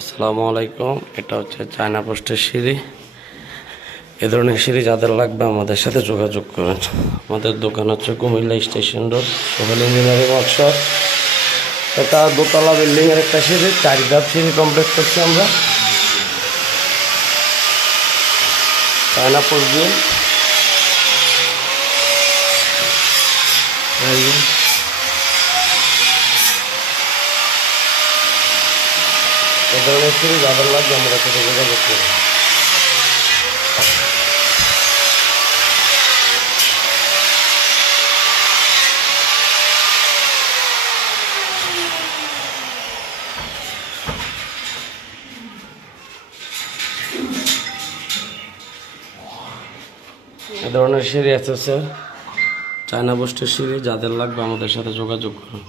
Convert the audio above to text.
আসসালামু আলাইকুম। এটা হচ্ছে চায়না পোস্টের সিঁড়ি। এ ধরনের সিঁড়ি যাদের লাগবে আমাদের সাথে যোগাযোগ করুন। আমাদের দোকান হচ্ছে Comilla station road, Sohel engineering workshop. এটা দোতলা বিল্ডিংয়ের একটা সিঁড়ি, 4 ধাপ সিঁড়ি কমপ্লিট করছি আমরা চায়না পোস্ট দিয়ে। এ ধরনের সিঁড়ি যাদের লাগবে আমাদের সাথে যোগাযোগ করুন। এ ধরনের সিঁড়ি আছে স্যার, চায়না পোস্টের সিঁড়ি। যাদের লাগবে আমাদের সাথে যোগাযোগ করুন।